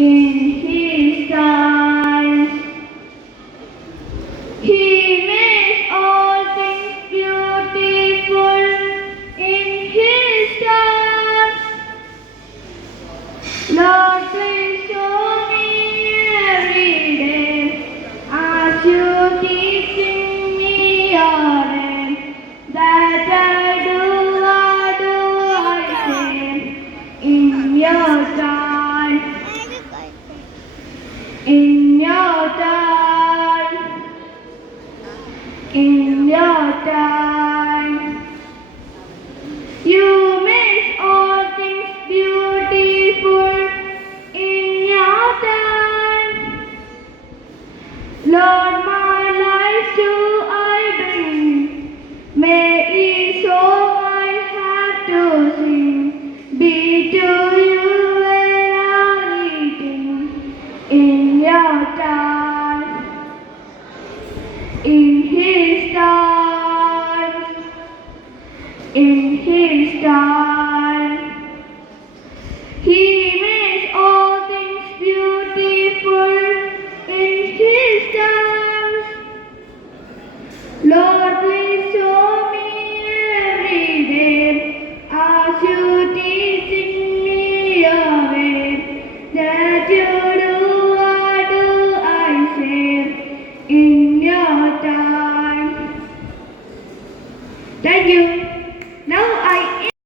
in his times. He makes all things beautiful in his time. Lord, please show me every day as you teaching me your name, that I do I say in your time, in your time, in your time. You make all things beautiful in your time. Lord, my life to I bring. May each song I have to sing be to you when I'm eating in your time, in his time, in